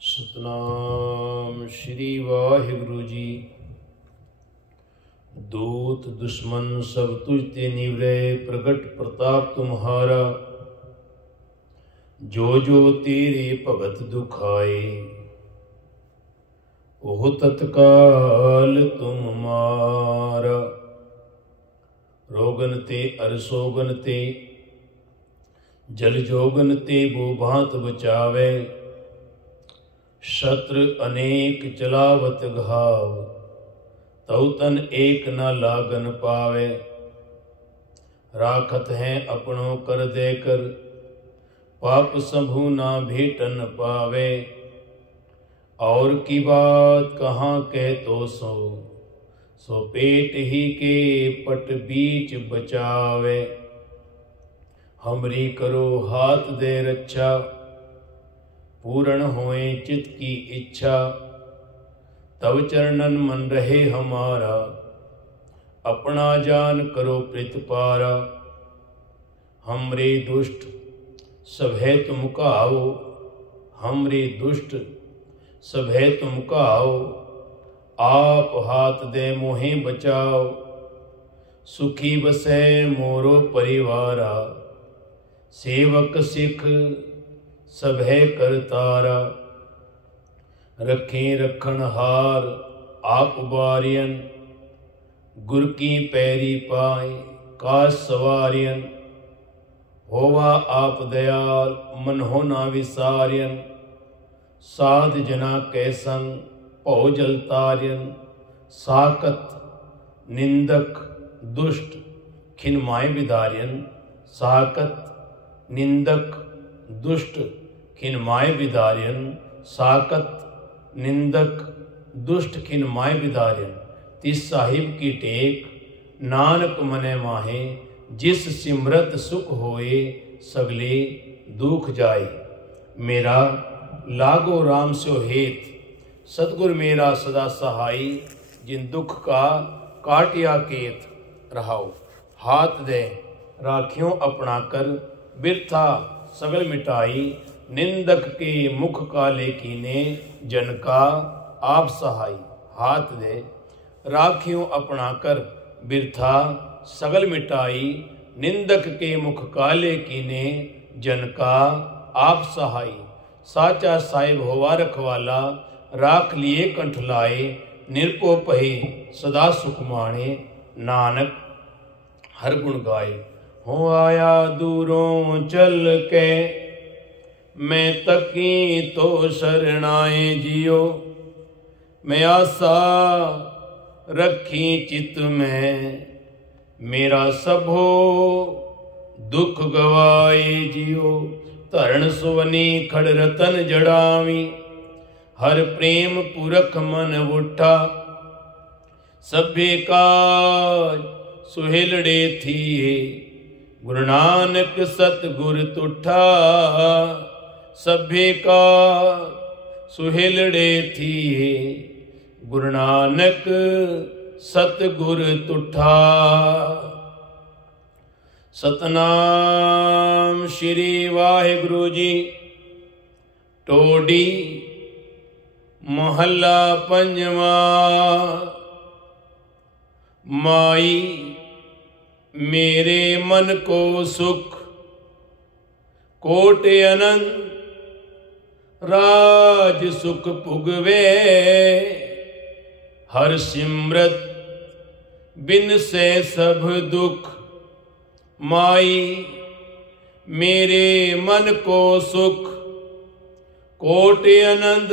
सतनाम श्री वाहिगुरु जी। दूत दुश्मन सब तुझ ते निवरे, प्रगट प्रताप तुम्हारा। जो जो तेरे भगत दुखाए, ओह तत्काल तुम मारा। रोगन ते अरसोगन ते, जल जोगन ते बो भांत बचावे। शत्रु अनेक चलावत घाव, तव तन एक न लागन पावे। राखत हैं अपनों कर देकर, पाप संभु ना भेटन पावे। और की बात कहाँ कह तो सो पेट ही के पट बीच बचावे। हमरी करो हाथ दे रक्षा, पूर्ण होए चित की इच्छा। तव चरणन मन रहे हमारा, अपना जान करो प्रतिपारा। हमरे दुष्ट सभे तुम काओ, हमरे दुष्ट सभे तुम काओ। आप हाथ दे मोहे बचाओ, सुखी बसे मोरो परिवारा। सेवक सिख सभे करतारा, रखें रखन हार आप बारियन। गुर की पैरी पाए काश सवारियन, होवा आप दयाल मन हो ना विसारियन। साध जना कै संग भौ जल तारियन। साकत निंदक दुष्ट खिन माय विदारियन। साकत निंदक दुष्ट खिन माय विदारियन। साकत निंदक दुष्ट खिन माय विदारियन। तिस साहिब की टेक नानक मने माहे। जिस सिमरत सुख होए, सगले दुख जाए। मेरा लागो राम स्यो हेत, सतगुर मेरा सदा सहाई। जिन दुख का काटिया केत, रहाओ हाथ दे राखियों अपना कर। बिरथा सगल मिटाई, निंदक के मुख काले कीने। जन का आप सहाय। हाथ दे राखियों अपना कर, बिरथा सगल मिटाई। निंदक के मुख काले कीने, जन का आप सहाय। साचा साहिब होवा रखवाला, राख लिए कंठ लाए। निरपो पहे सदा सुख माणे, नानक हर गुण गाए। हो आया दूरों चल के, मैं तकी तो शरणाए जियो। मैं आशा रखी चित में, मेरा सबो दुख गवाए जियो। धरण सुवनी खड़ रतन जड़ावी, हर प्रेम पुरख मन उठा। सभे काज सुहेलड़े थिए, गुरु नानक सतगुर तुठा। सभे का सुहेलड़े थिए, गुरु नानक सतगुर तुठा। सतनाम श्री वाहिगुरु जी। टोडी महला पंजवा। माई मेरे मन को सुख, कोट अनंत राज सुख पुगवे। हर सिमरत बिन से सब दुख, माई मेरे मन को सुख। कोट अनंत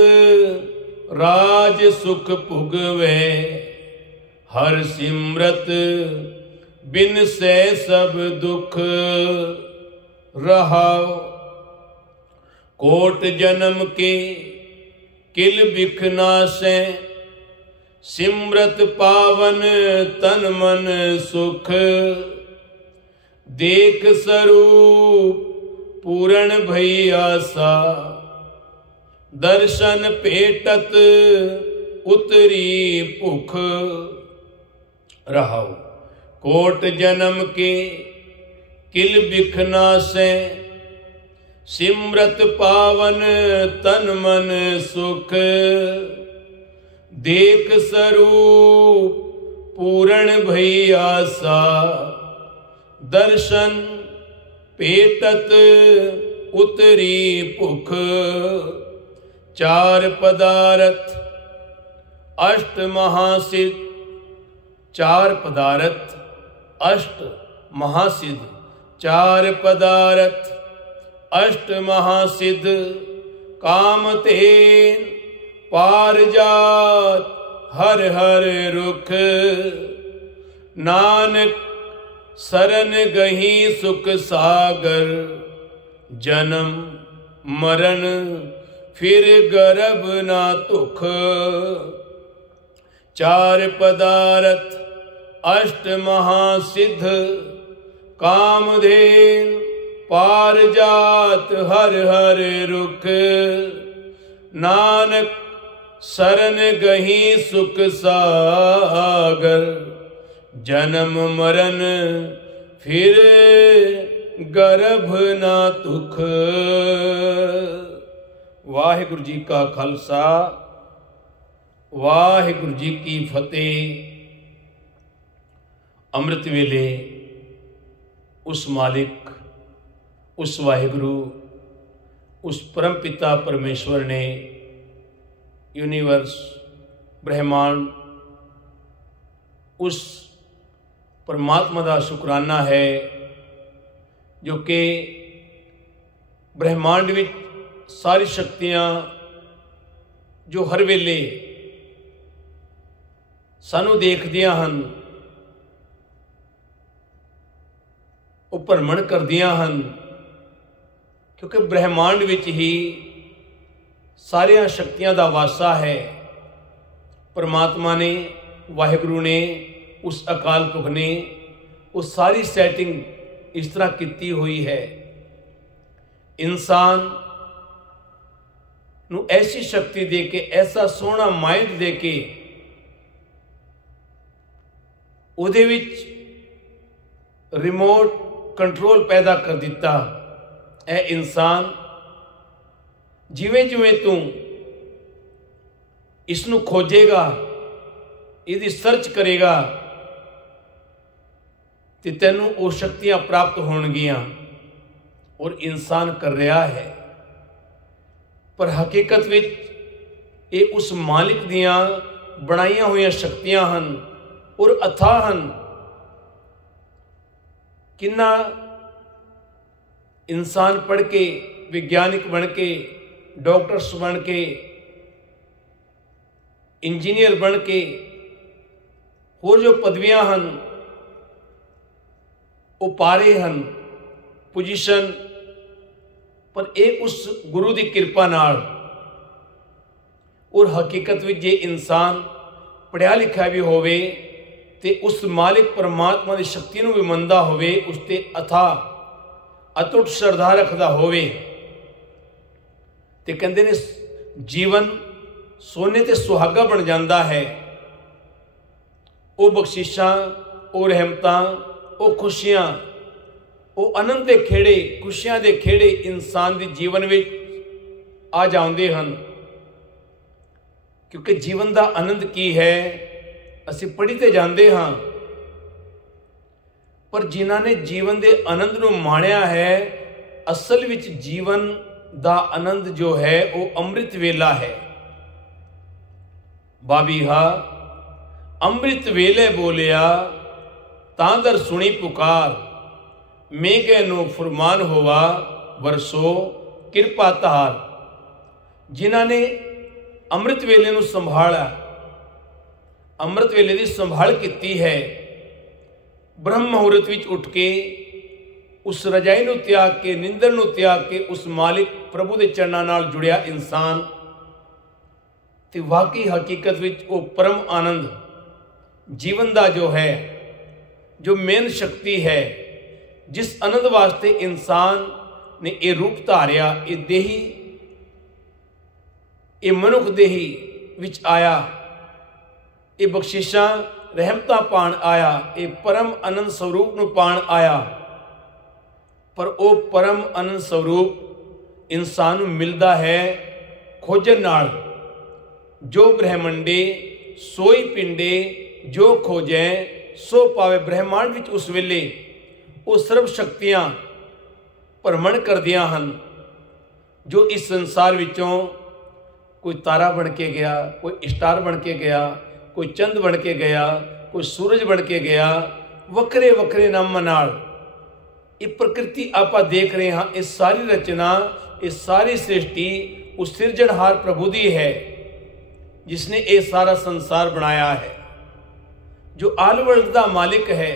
राज सुख पुगवे। हर सिमरत बिन से सब दुख, रहाओ कोट जन्म के किल बिखना से। सिमरत पावन तन मन सुख, देख स्वरूप पूर्ण भई आसा। दर्शन पेटत उतरी भुख, रहाओ कोट जन्म के किल बिखना से। सिमरत पावन तन मन सुख, देख स्वरूप पूर्ण भई आसा, दर्शन पेटत उतरी भुख। चार पदार्थ अष्ट महासिद्ध, चार पदार्थ अष्ट महासिद्ध, चार पदार्थ अष्ट महासिद्ध। कामधेन पारिजात हर हर रुख, नानक शरण गही सुख सागर। जन्म मरण फिर गर्भ ना तुख। चार पदार्थ अष्ट महासिद्ध, कामधेन पारिजात हर हर रुख। नानक शरण गही सुख सागर। जन्म मरण फिर गर्भ ना तुख। वाहिगुरु जी का खालसा, वाहिगुरु जी की फतेह। अमृत वेले उस मालिक, उस वाहिगुरु, उस परम पिता परमेश्वर ने यूनिवर्स, ब्रह्मांड, उस परमात्मा का शुकराना है जो कि ब्रह्मांड में सारी शक्तियां जो हर वेले सानू देखदियां हन, वो भ्रमण करदियां हन, क्योंकि ब्रह्मांड विच ही सारिया शक्तियां दा वासा है। परमात्मा ने, वाहिगुरु ने, उस अकाल पुरख ने वो सारी सैटिंग इस तरह की हुई है। इंसान नू ऐसी शक्ति दे के, ऐसा सोहना माइंड दे के उहदे विच रिमोट कंट्रोल पैदा कर दिता। ए इंसान, जिवें जिवें तू इसनू खोजेगा, इसकी सर्च करेगा, तो तैनू वो शक्तियां प्राप्त होणगियां। और इंसान कर रहा है, पर हकीकत विच ये उस मालिक दियां बनाईयां हुई शक्तियां हन और अथाह हन। किन्ना इंसान पढ़ के, विज्ञानिक बन के, डॉक्टर्स बन के, इंजीनियर बन के, होर जो पदवियां हन वो पा रहे हन पोजीशन, पर एक उस गुरु की कृपा नाल। और हकीकत में जे इंसान पढ़िया लिखा भी होवे ते उस मालिक परमात्मा की शक्ति नूं भी मनदा होवे, उसते अथाह अटुट श्रद्धा रखदा होवे, ते कहंदे ने जीवन सोने ते सुहागा बन जाता है। वो बख्शिशां, वो रहमतां, वो खुशियां, वो आनंद के खेड़े, खुशियां के खेड़े इंसान के जीवन में आ जाते हैं। क्योंकि जीवन का आनंद की है, असी पढ़ी तो जाते हाँ, पर जिन्हां ने जीवन के आनंद को माणिया है, असल विच जीवन का आनंद जो है वो अमृत वेला है। बाबीहा अमृत वेले बोलिया, तांदर सुनी पुकार। मेघे नो फुरमान होवा, वरसो कृपा तार। जिन्हां ने अमृत वेले नूं संभाला, अमृत वेले की संभाल की है, ब्रह्म मुहूर्त विच उठ के उस रजाई नूं त्याग के, निंदर नूं त्याग के उस मालिक प्रभु के चरणों नाल जुड़िया इंसान, तो वाकई हकीकत विच वो परम आनंद जीवन का जो है, जो मेन शक्ति है, जिस आनंद वास्ते इंसान ने ये रूप धारिया, ये देही, ये मनुख देही विच आया, ये बख्शिशां रहमतां पाण आया, ये परम आनंद स्वरूप नूं पाण आया। पर वो परम आनंद स्वरूप इंसान नूं मिलदा है खोजन नाल। जो ब्रह्मंडे सोई पिंडे जो खोजै सो पावे। ब्रह्मांड विच उस वेले वो सर्व शक्तियां भ्रमण करदियां हन। जो इस संसार विचों कोई तारा बन के गया, कोई स्टार बन के गया, कोई चंद बन के गया, कोई सूरज बन के गया, वक्रे वक्रे नामां नाल ये प्रकृति आपां देख रहे हाँ। ये सारी रचना, ये सारी सृष्टि उस सिरजनहार प्रभु दी है जिसने ये सारा संसार बनाया है, जो आल वर्ल्ड दा मालिक है।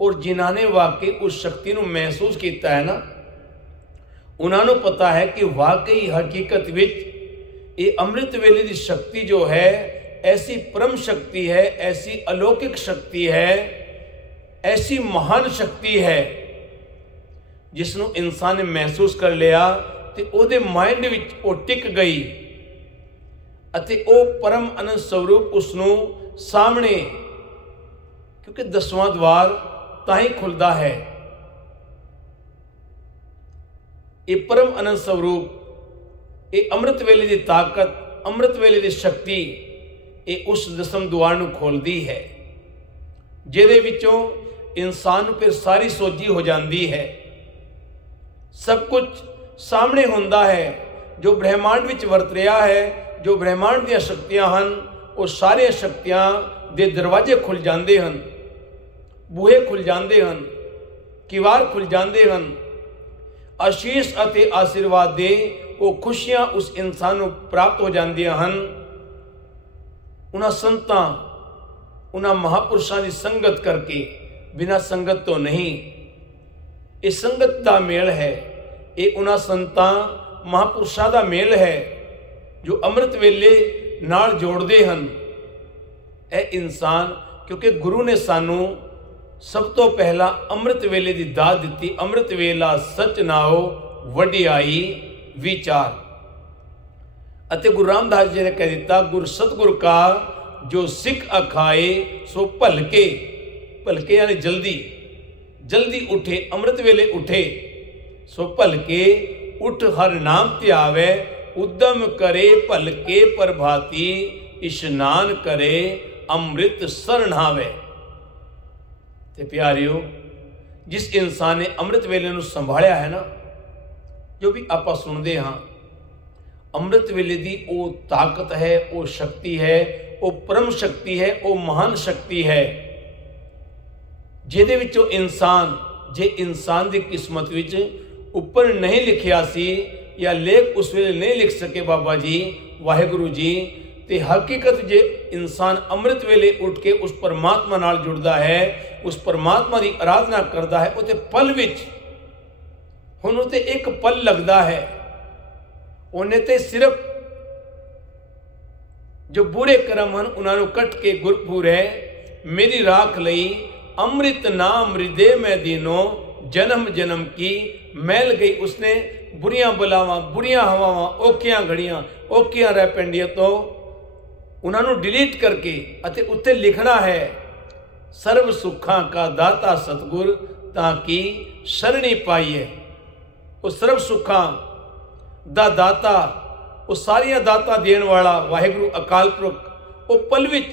और जिन्हां ने वाकई उस शक्ति नूं महसूस किया है ना, उन्हां नूं पता है कि वाकई हकीकत विच ये अमृत वेले की शक्ति जो है ऐसी परम शक्ति है, ऐसी अलौकिक शक्ति है, ऐसी महान शक्ति है जिसनों इंसान ने महसूस कर लिया तो ओदे माइंड विच वो टिक गई अते ओ परम अनंत स्वरूप उसनों सामने, क्योंकि 10वां द्वार ताही खुलदा है। ये परम अनंत स्वरूप, ये अमृत वेले की ताकत, अमृत वेले की शक्ति ये उस 10वें द्वार नूं खोलदी है, जिहदे विचों इंसान फिर सारी सोझी हो जाती है। सब कुछ सामने हुंदा है। जो ब्रह्मांड विच वरत रहा है, जो ब्रह्मांड दी शक्तियां हन, वो सारिया शक्तियां दे दरवाजे खुल जाते हैं, बूहे खुल जाते हैं, किवार खुल जाते हैं। आशीष अते आशीर्वाद दे वो खुशियां उस इंसान को प्राप्त हो जांदियां हन। उन्हां संतां, उन्हां महापुरुषां की संगत करके, बिना संगत तो नहीं। ये संगत का मेल है, ये उन्हां संतां महापुरुषां का मेल है जो अमृत वेले नाल जोड़ते हैं। ए इंसान, क्योंकि गुरु ने सानू सब तो पहला अमृत वेले की दात दी। अमृत वेला सच नाओ वडियाई विचार। अते गुरु रामदास जी ने कह दिता, गुरु सतगुरु का जो सिख अखाए सो भलके। भलके यानी जल्दी, जल्दी उठे, अमृत वेले उठे सो भलके। उठ हर नाम त्यावे उद्यम करे भलके प्रभाती। इशनान करे अमृत सरणावे। ते प्यारियो, जिस इंसान ने अमृत वेले नूं संभालिया है ना, जो भी आपां सुनते हाँ, अमृत वेले दी वो ताकत है, वो शक्ति है, वो परम शक्ति है, वो महान शक्ति है जिहदे विचों इंसान, जे इंसान की किस्मत विच ऊपर नहीं लिखिया सी या लेख उस वेले नहीं लिख सके बाबा जी, वाहिगुरु जी, ते हकीकत जे इंसान अमृत वेले उठ के उस परमात्मा नाल जुड़दा है, उस परमात्मा की आराधना करता है, उते पल विच हुण उते एक पल लगता है। उन्हें ते सिर्फ जो बुरे कर्म हैं उन्होंने कट के गुरपुर है मेरी राख लई। अमृत नाम हृदय में दीनो जन्म जन्म की मैल गई। उसने बुरियां बलावां, बुरियां हवावां, औखियां घड़ियां, औखियां रह पेंडियां तो उन्होंने डिलीट करके अते उत्ते लिखना है, सर्व सुखां का दाता सतगुर ताकि शरणी पाइए। वो सर्व सुखां दा दाता, वो सारिया दाता देन वाला वाहिगुरु अकाल पुरख, वो पल विच,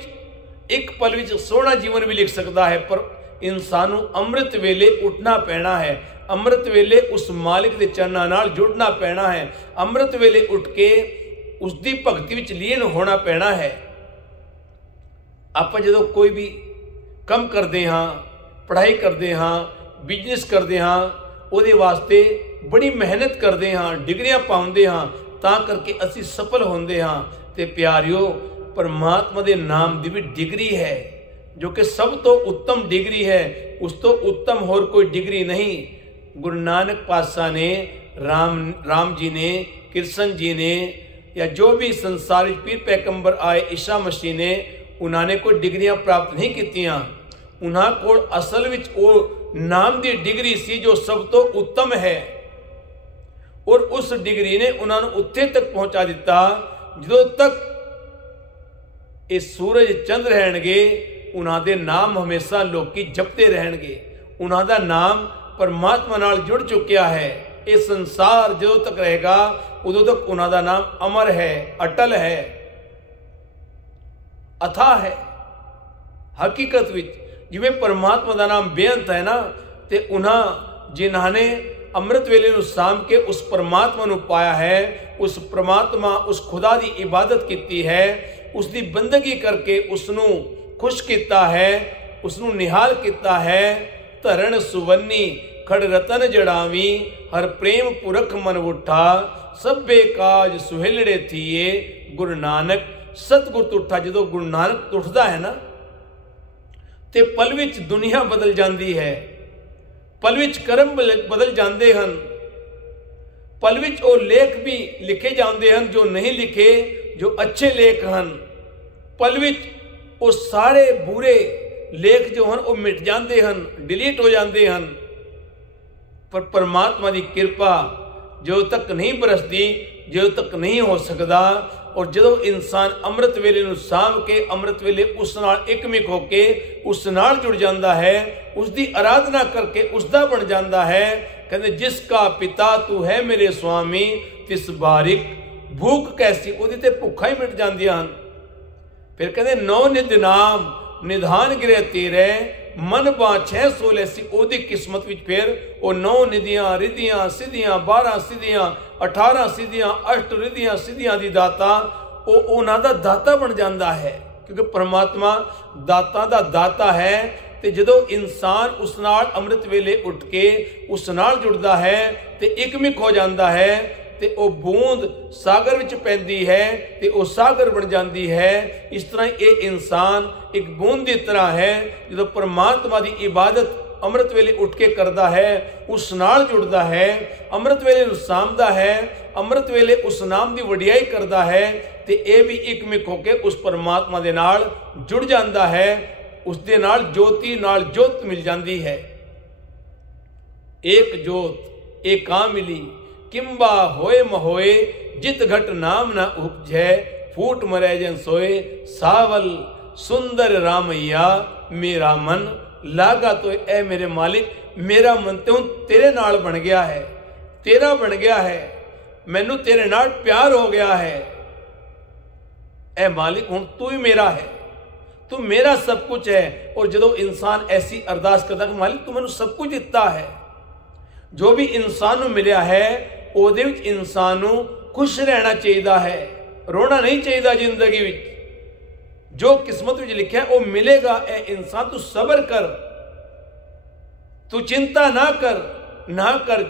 एक पल विच सोहना जीवन भी लिख सकता है। पर इंसानों अमृत वेले उठना पैना है, अमृत वेले उस मालिक के चरणों नाल जुड़ना पैना है, अमृत वेले उठ के उसकी भगती विच लीन होना पैना है। आप जो कोई भी कम करते हाँ, पढ़ाई करते हाँ, बिजनेस करते हाँ, उहदे वास्ते बड़ी मेहनत करते हाँ, डिग्रियां पाउंदे हाँ, तां करके असी सफल होंदे हाँ। ते प्यारियो, परमात्मा दे नाम दी भी डिग्री है जो कि सब तो उत्तम डिग्री है, उस तो उत्तम होर कोई डिग्री नहीं। गुरु नानक पातशाह ने, राम जी ने, कृष्ण जी ने, या जो भी संसार पीर पैगंबर आए, ईसा मसीह ने, उन्होंने कोई डिग्रियां प्राप्त नहीं कीतियां। उन्हां कोल असल विच वो नाम दी डिग्री सी जो सब तो उत्तम है, और उस डिग्री ने उन्होंने उत्थे तक पहुंचा दिता जो तक ये सूरज चंद रहणगे, उन्हां दे नाम हमेशा लोकी जपते रहणगे। उन्हां दा नाम परमात्मा नाल जुड़ चुकिया है। ये संसार जो तक रहेगा उदों तक उन्होंने नाम अमर है, अटल है, अथाह है। हकीकत विच जिवें परमात्मा का नाम बेअंत है ना, तो उन्होंने जिन्होंने अमृत वेले नूं साम के उस परमात्मा नूं पाया है, उस परमात्मा उस खुदा की इबादत की है, उसकी बंदगी करके उसनूं खुश किया है, उसनूं निहाल किया है। धरण सुवन्नी खड़ रतन जड़ावी, हर प्रेम पुरख मन उठा, सभे काज सुहेलड़े थिए, गुरु नानक सतगुर तुठा। जो गुरु नानक तुठदा है ना, तो पल विच दुनिया बदल जाती है, पल विच कर्म बदल जाते हैं, पल विच वो लेख भी लिखे जाते हैं जो नहीं लिखे, जो अच्छे लेख हैं। पल विच वो सारे बुरे लेख जो हैं वो मिट जाते हैं, डिलीट हो जाते हैं। पर परमात्मा की कृपा जो तक नहीं बरसती, जो तक नहीं हो सकता। और जो इंसान अमृत वेले नूं साम के अमृत वेले उस नाल एकमिक होके उस नाल जुड़ जाता है, उसकी आराधना करके उसका बन जाता है। कहते जिसका पिता तू है मेरे स्वामी, तिस बारिक भूख कैसी, वो ते भुखा ही मिट जांदियां हन। फिर कहते नौ निध नाम निधान गिरे तेरे, मन बाछे सोले सी। ओदी किस्मत विच फिर वो 9 निधियां रिधियां सिद्धियां 12 सिद्धियां 18 सिद्धियां 8 रिधियां सिद्धियां दी दाता, वो उन्हां दा दाता बन जाता है। क्योंकि परमात्मा दाता दा दाता है। तो जो इंसान उस नाल अमृत वेले उठ के उस नाल जुड़ता है तो एकमिक हो जाता है, तो वो बूंद सागर विच पैंदी है तो वो सागर बन जाती है। इस तरह ये इंसान एक बूंद की तरह है। जो परमात्मा की इबादत अमृत वेले उठ के करता है, उस नाल जुड़ता है, अमृत वेले नूं सामदा है, अमृत वेले उस नाम की वडियाई करता है, तो यह भी एकमिक होकर उस परमात्मा के नाल जुड़ जाता है। उसके नाल ज्योति नाल ज्योत मिल जाती है। एक जोत एक मिली, किंबा होए महोए, जित घट नाम न उपजै, फूट मरै जन सोए, सावल सुंदर रामैया मेरा मन लागा। तो ए मेरे मालिक मेरा मन तो तेरे नाल बन गया है, तेरा बन गया है, मैनू तेरे नाल प्यार हो गया है। ए मालिक हुण तू ही मेरा है, तू मेरा सब कुछ है। और जो इंसान ऐसी अरदास करता कि मालिक तू मैनू सब कुछ दिता है, जो भी इंसान मिलया है ਉਹਦੇ ਵਿੱਚ इंसान ਨੂੰ खुश रहना चाहिए है, रोना नहीं चाहिए जिंदगी में। जो किस्मत में लिखा है वो मिलेगा। ए इंसान तू सबर कर, तू चिंता ना कर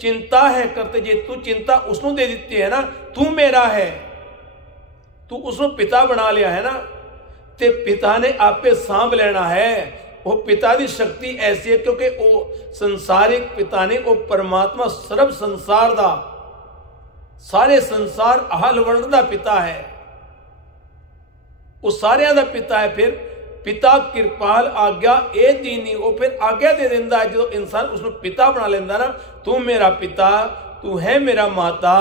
चिंता है करते जे तू चिंता उसनों दे दी है ना, तू मेरा है, तू उसनों पिता बना लिया है ना, ते पिता ने आपे सांभ लेना है। वो पिता की शक्ति ऐसी है क्योंकि वो संसारिक पिता ने वो परमात्मा सर्व संसार दा, सारे संसार अहल वर्ण दा पिता है, वो सारिया दा पिता है। फिर पिता कृपाल आज्ञा ए दीनी, वो फिर आज्ञा दे देंदा है। जो इंसान उसको पिता बना लेंदा ना, तू मेरा पिता, तू है मेरा माता,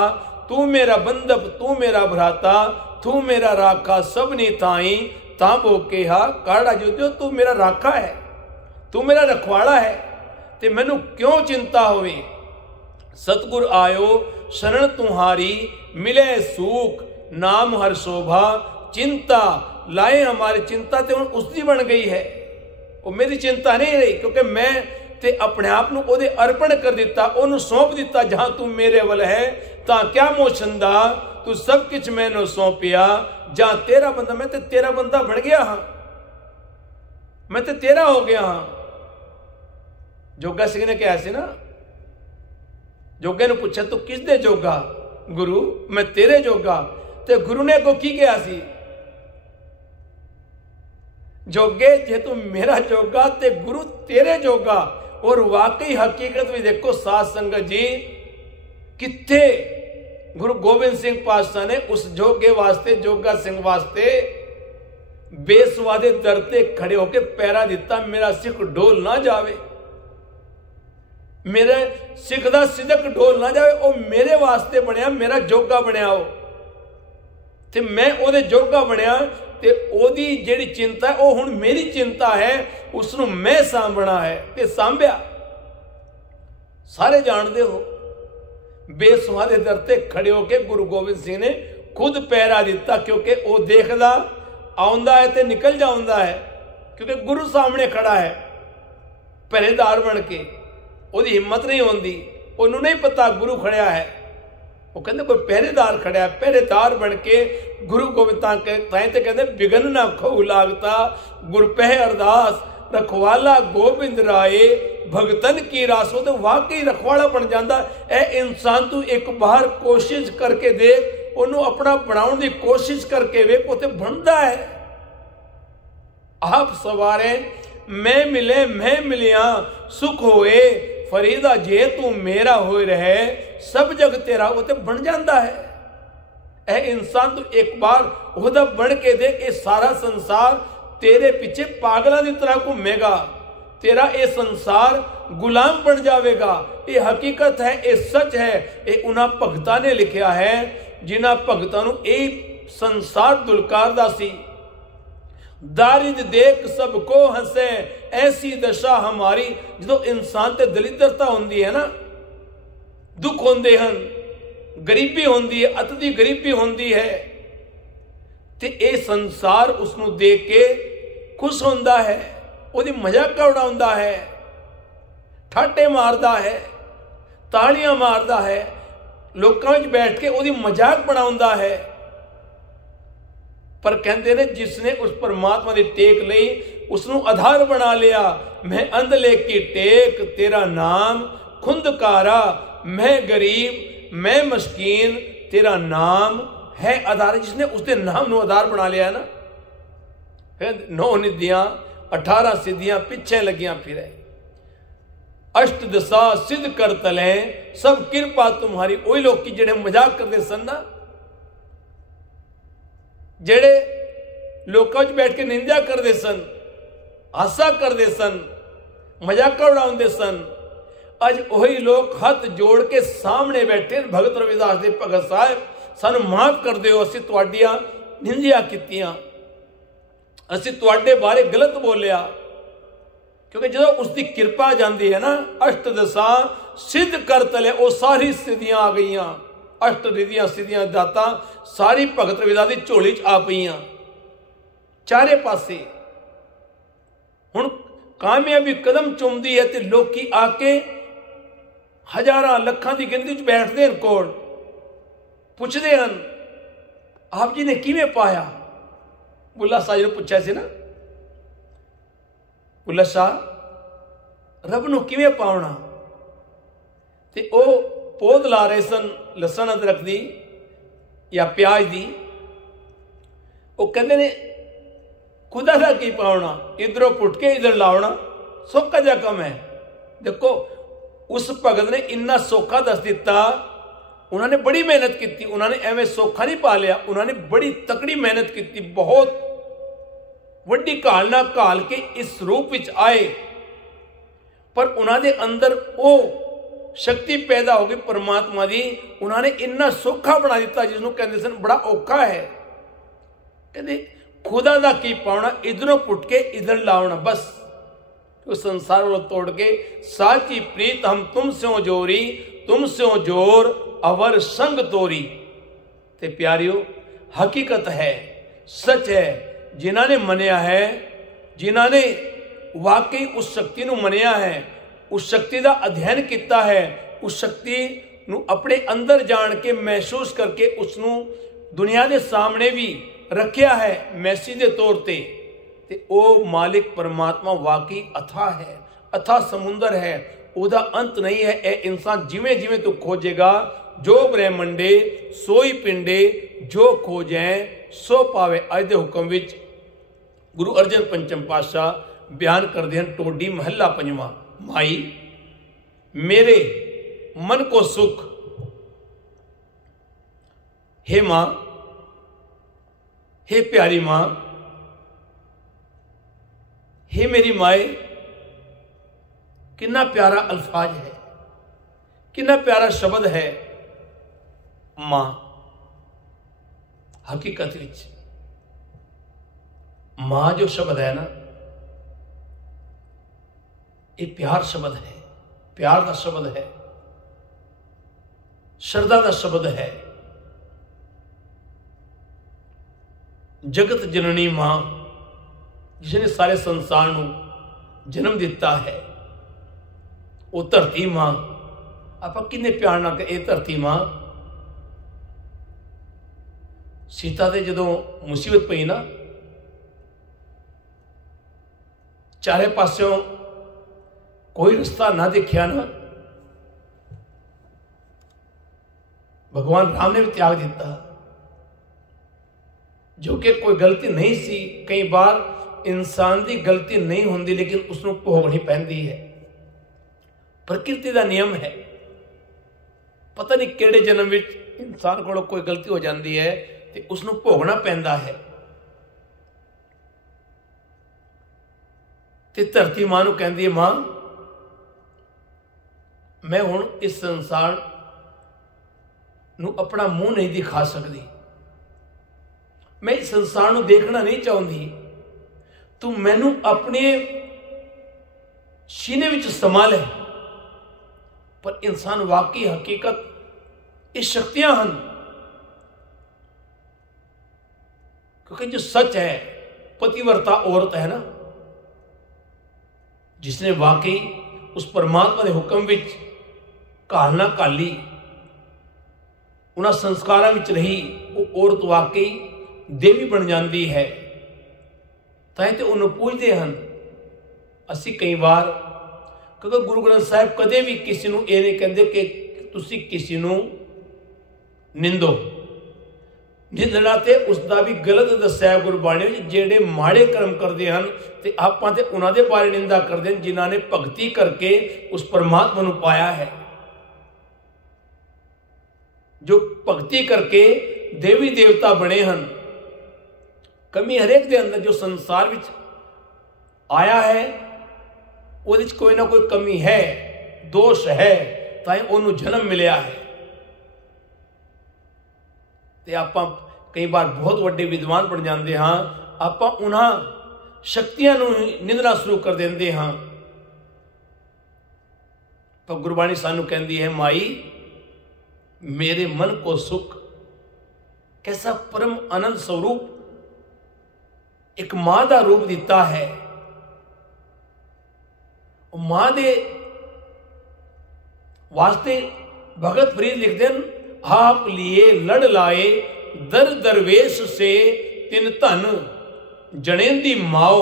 तू मेरा बंधप, तू मेरा भ्राता, तू मेरा राखा सबनी ताई, ताबो कहा काड़ा जो तू मेरा राखा है, तू मेरा रखवाड़ा है, ते मैनू क्यों चिंता होवे। सतगुर आयो शरण तुम्हारी, मिले सूख नाम हर शोभा, चिंता लाए हमारी। चिंता तो हुण उसकी बन गई है, वो मेरी चिंता नहीं रही, क्योंकि मैं ते अपने आप नूं ओदे अर्पण कर दिता, ओनू सौंप दिता। जहां तू मेरे वल है तां क्या मोशंदा, तू सब कुछ मैनू सौंपिया। जहां तेरा बंदा, मैं तो तेरा बंदा बन गया हाँ, मैं तो तेरा हो गया हाँ। जोगा सिंह ने कहा सी ना, जोगे ने पूछा तू किस दे जोगा? गुरु मैं तेरे जोगा। ते गुरु ने अगों की कहा सी, जोगे जे तू मेरा जोगा ते गुरु तेरे जोगा। और वाकई हकीकत में देखो साध संगत जी, किथे गुरु गोबिंद सिंह पातशाह ने उस जोगे वास्ते, जोगा सिंह वास्ते बेसवादे दरते खड़े होकर पैरा दिता, मेरा सिख डोल ना जावे, मेरे सिख दा सिदक डोल ना जावे। वो मेरे वास्ते बनया, मेरा जोगा बनया वो, ते मैं ओदे जोगा बनया। ते ओदी जेड़ी चिंता है वो हुण मेरी चिंता है, उसनू मैं सांभना है ते सांभया। सारे जानते हो बेसुआ दे दर ते खड़े होके गुरु गोबिंद सिंह ने खुद पैरा दिता, क्योंकि वो देखदा आउंदा है ते निकल जाउंदा है, क्योंकि गुरु सामने खड़ा है पहरेदार बन के। ਉਹਦੀ हिम्मत नहीं होंदी, ਉਹਨੂੰ नहीं पता गुरु खड़िया है। वो कहते कोई पहरेदार खड़ा है, पहरेदार बन के गुरु गोबिंद ताई ते कहते बिगन ना खऊ लागता गुर पह अरदास रखवाला गोबिंद राय भगतन की रास। वो तो वाकई रखवाला बन जाता। ए इंसान तू एक बार कोशिश करके देख, ਉਹਨੂੰ अपना बनाने की कोशिश करके वे उसे बनता है। आप सवारे मैं मिले मैं मिलिया सुख होए फरीदा जे तू मेरा हो रहे सब जग तेरा, वो तो बन जाता है। ए इंसान तू एक बार ओहदा बन के देख, ये सारा संसार तेरे पीछे पागलों की तरह घूमेगा, तेरा ये संसार गुलाम बन जाएगा। ये हकीकत है, ये सच है। ये उन्हां भगतां ने लिखा है जिन्हां भगतां नूं ये संसार दुलकारदा सी। दारिद देख सबको हंसे ऐसी दशा हमारी। जो इंसान ते दलिद्रता होंदी है ना, दुख होंदे हन, गरीबी होंदी है, अत दी गरीबी होंदी है, ते ये संसार उसनू देख के खुश होंदा है, ओदी मजाक उड़ाउंदा है, ठाटे मारदा है, तालियां मारदा है, लोकां विच बैठ के ओदी मजाक बनाउंदा है। पर कहते ने जिसने उस परमात्मा की टेक ली उसनू आधार बना लिया। मैं अंधले की टेक तेरा नाम खुंदकारा, मैं गरीब मैं मस्कीन तेरा नाम है आधार। जिसने उसके नाम नू आधार बना लिया ना, फिर 9 निधियां 18 सिद्धियां पिछे लगियां फिरे। अष्ट दशा सिद्ध कर तले सब कृपा तुम्हारी। वही लोग की जेड़े मजाक करते सन ना, जेड़े लोकां विच बैठ के निंदा करते सन, हासा करते सन, मजाक उड़ाउंदे सन, अज वही लोग हाथ जोड़ के सामने बैठे। भगत रविदास दे भगत साहब सानू माफ कर दिओ, असीं तुहाडियां निंदियां कीतियां, असीं तुहाडे बारे गलत बोलिया। क्योंकि जो उसकी कृपा जाती है ना, अष्ट दशा सिद्ध कर तले वो सारी सिद्धियां आ गई। अष्ट रिधियां सिद्धियां दाता सारी भगत रविदास की झोली च आ पईयां चारे पासे। हुण कामयाबी कदम चुमदी है तो लोकी आके हजारां लखां की गिनती च बैठते हैं कोल, पुछदे हैं आप जी ने किवें पाया। बुल्ला शाह जी ने पूछा सी ना, बुल्ला शाह रब नूं किवें पाउणा, ते ओ पौध ला रहे सन लसन अदरक दी या प्याज दी। वो कहते ने खुदा का की पाउणा, इधरों पुट के इधर लाउणा सौखा जा कम है। देखो उस भगत ने इन्ना सौखा दस दिता, उन्होंने बड़ी मेहनत की, उन्होंने एवं सौखा नहीं पा लिया, उन्होंने बड़ी तकड़ी मेहनत की, बहुत वड्डी घाल ना घाल के इस रूप विच आए। पर उन्होंने अंदर वो शक्ति पैदा हो गई परमात्मा की, उन्होंने इन्ना सौखा बना दिता जिसनों कहते सन बड़ा औखा है। कहते खुदा का की पाउना, इधरों पुट के इधर लाउना, बस उस संसार को तोड़ के साची प्रीत हम तुम स्यों जोरी, तुम स्यों जोर अवर संग तोरी। ते प्यारियो हकीकत है, सच है। जिन्होंने मनिया है, जिन्होंने वाकई उस शक्ति को मनिया है, उस शक्ति का अध्ययन किया है, उस शक्ति नू अपने अंदर जान के महसूस करके उसनू दुनिया के सामने भी रखिया है मैसेज के तौर पर, ते ओ मालिक परमात्मा वाकई अथा है, अथा समुंदर है, उदा अंत नहीं है। ए इंसान जिमें जिमें तू खोजेगा, जो ब्रह्मंडे सोई पिंडे, जो खोजें सो पावे। अज के हुक्म विच गुरु अर्जन पंचम पातशाह बयान करते हैं टोडी महला पंजवां। माई मेरे मन को सुख, हे मां, हे प्यारी मां, हे मेरी माए। कितना प्यारा अल्फाज है, कितना प्यारा शब्द है मां। हकीकत विच मां जो शब्द है ना, ये प्यार शब्द है, प्यार का शब्द है। श्रद्धा का शब्द है। जगत जननी मां जिसने सारे संसार ਨੂੰ जन्म दिता है, वो धरती मां ਆਪਾਂ किन्ने प्यार ਨਾਲ ਇਹ धरती मां। सीता ਦੇ ਜਦੋਂ मुसीबत ਪਈ ना, चारे पासों कोई रास्ता ना देखा ना, भगवान राम ने भी त्याग दिता, जो कि कोई गलती नहीं सी। कई बार इंसान की गलती नहीं होंगी लेकिन उसनों भोगनी पैंदी है, प्रकृति का नियम है। पता नहीं किहड़े जन्म में इंसान को कोई गलती हो जाती है तो उसनों भोगना पैंदा है। ते धरती मां नूं कहंदी है, मां मैं हुण इस संसार नूं अपना मुंह नहीं दिखा सकती, मैं इस संसार नूं देखना नहीं चाहती, तू मैनू अपने सीने विच समा ले। पर इंसान वाकई हकीकत ये शक्तियां हैं, क्योंकि जो सच है पतिव्रता औरत है ना, जिसने वाकई उस परमात्मा के हुक्म विच घालना घाली, उन्हां संस्कारां विच रही, वो औरत वाकई देवी बन जाती है। तां ते उन्होंने पूजते हैं। असी कई बार, क्योंकि गुरु ग्रंथ साहिब कदे भी किसी को ये नहीं कहते कि तुसी किसी को निंदो। निंदना तो उसका भी गलत दस्या गुरबाणी में, जेड़े माड़े कर्म करते हैं तो आपां ते उन्हां दे बारे निंदा करते हैं जिन्हां ने भगती करके उस परमात्मा नूं पाया है, जो भगती करके देवी देवता बने हैं। कमी हरेक दे अंदर जो संसार विच आया है वो कोई ना कोई कमी है, दोष है, ताई उन्होंने जन्म मिलया है। ते आपां कई बार बहुत वड्डे विद्वान बन जाते हाँ, आपां उन्हां शक्तियां नूं निंदना शुरू कर देंदे हाँ। तो गुरबाणी सानू कहती है, माई मेरे मन को सुख, कैसा परम आनंद स्वरूप एक मां का रूप दिता है। मां दे वास्ते भगत फरीद लिखते हैं, आप लिए लड़ लाए दर दरवेश से तिन धन जनेंदी माओ।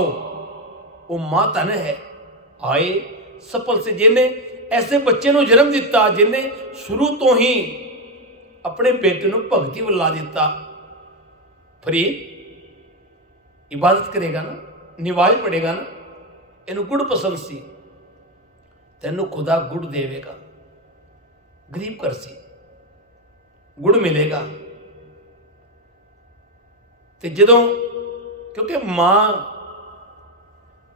वो मां धन है, आए सफल से, जिन्हें ऐसे बच्चे को जन्म दिता, जिन्हें शुरू तो ही अपने बेटे को भगती वला दिता। फरीद इबादत करेगा ना, निवाज पड़ेगा ना, इनू गुड़ पसंद सी, तेनू खुदा गुड़ देवेगा, गरीब कर सी गुड़ मिलेगा। ते जदों, क्योंकि मां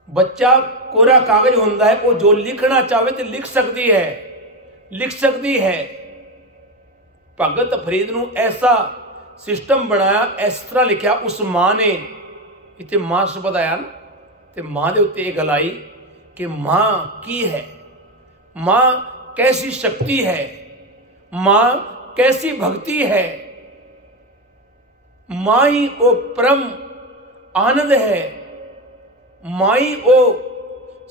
बच्चा कोरा कागज होता है, वो जो लिखना चाहे तो लिख सकती है, लिख सकती है। भगत फरीद नूं ऐसा सिस्टम बनाया, इस तरह लिखा उस मां ने। इतने मां शब्द आया ना, तो मां के उत्ते गल आई कि मां की है, मां कैसी शक्ति है, मां कैसी भक्ति है, मां ही वो परम आनंद है, मां ही वो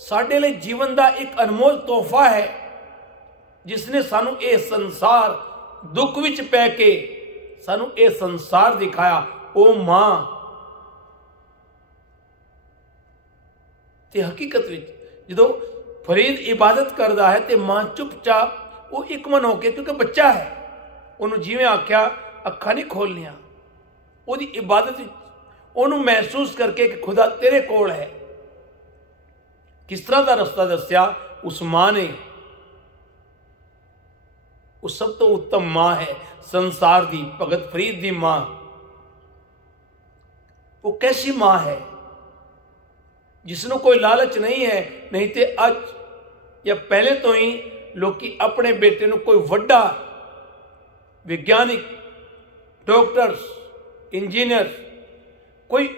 साडे लिए जीवन का एक अनमोल तोहफा है, जिसने सानू ये संसार दुख विच पै के सानू ये संसार दिखाया। वो मां ते हकीकत विच जदों फरीद इबादत करता है तो मां चुपचाप वो एक मन होके, क्योंकि बच्चा है, उन्होंने जिवें आख्या अखा नहीं खोलनिया, वो इबादत उन्होंने महसूस करके कि खुदा तेरे कोल है। किस तरह का रास्ता दस्या उस मां ने। वो सब तो उत्तम मां है संसार की, भगत फरीद की मां। वो कैसी मां है जिसनों कोई लालच नहीं है, नहीं तो अज या पहले तो ही लोग अपने बेटे को कोई वड्डा विज्ञानिक, डॉक्टर्स, इंजीनियर कोई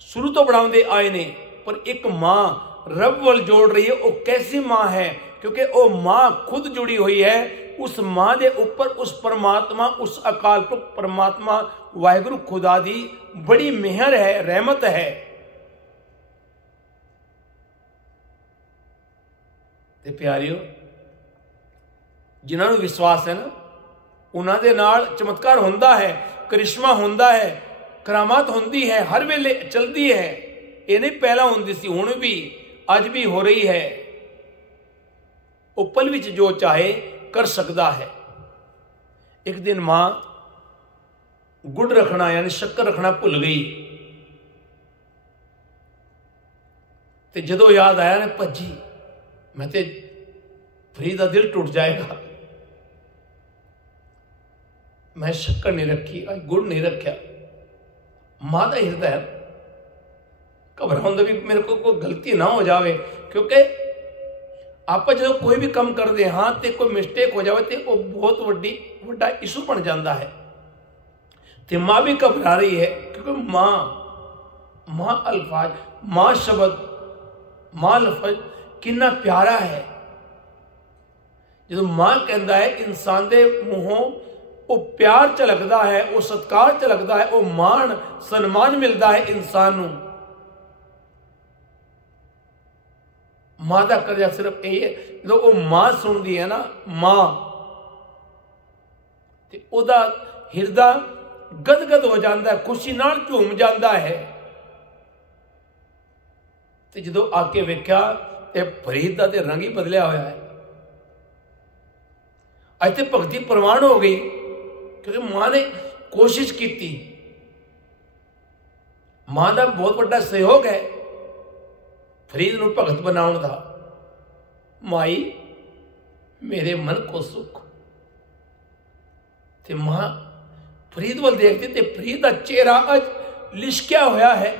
शुरू तो बढ़ाते आए ने, पर एक मां रब वल जोड़ रही है। वो कैसी मां है, क्योंकि वो मां खुद जुड़ी हुई है उस मां दे उपर उस परमात्मा, उस अकाल पुरख परमात्मा वाहिगुरु खुदा दी बड़ी मेहर है, रहमत है। ते प्यारियो, जिन्होंने विश्वास है ना, उन्होंने नाल चमत्कार होंदा है, करिश्मा होंदा है, करामात होंदी है, हर वेले चलती है। ये नहीं पहला होंदी सी, हुण भी अज भी हो रही है। वो पल विच जो चाहे कर सकता है। एक दिन मां गुड़ रखना यानी शक्कर रखना भुल गई, ते जदों याद आया ने भजी, मैं ते फरीद का दिल टूट जाएगा, मैं शक्कर नहीं रखी, आज गुड़ नहीं रखा। मां का हिरदा घबराउंदा भी मेरे को कोई गलती ना हो जाए, क्योंकि आप जो कोई भी काम करते हाँ तो कोई मिस्टेक हो जाए तो बहुत वड्डा इशू बन जाता है। तो मां भी घबरा रही है, क्योंकि मां अल्फाज, मां शब्द, मां लफज कितना प्यारा है। जो मां कहता है इंसान के मूहों वो प्यार झलकता है, वो सत्कार झलकता है, वो मान सन्मान मिलता है इंसान को। मां का कर्जा सिर्फ यही है, जो वो मां सुनती है ना, मां, तो हिरदा गदगद हो जाता है, खुशी नाल झूम जाता है। तो जो आके वेख्या तो फरीद का तो रंग ही बदलिया होया है। अज तो भगती प्रवान हो गई, क्योंकि मां ने कोशिश की। मां का बहुत बड़ा सहयोग है फरीद को भगत बनाने का। माई मेरे मन को सुख। ते मां फरीद वाल देखती ते फरीद का चेहरा अज लिशकिया होया है।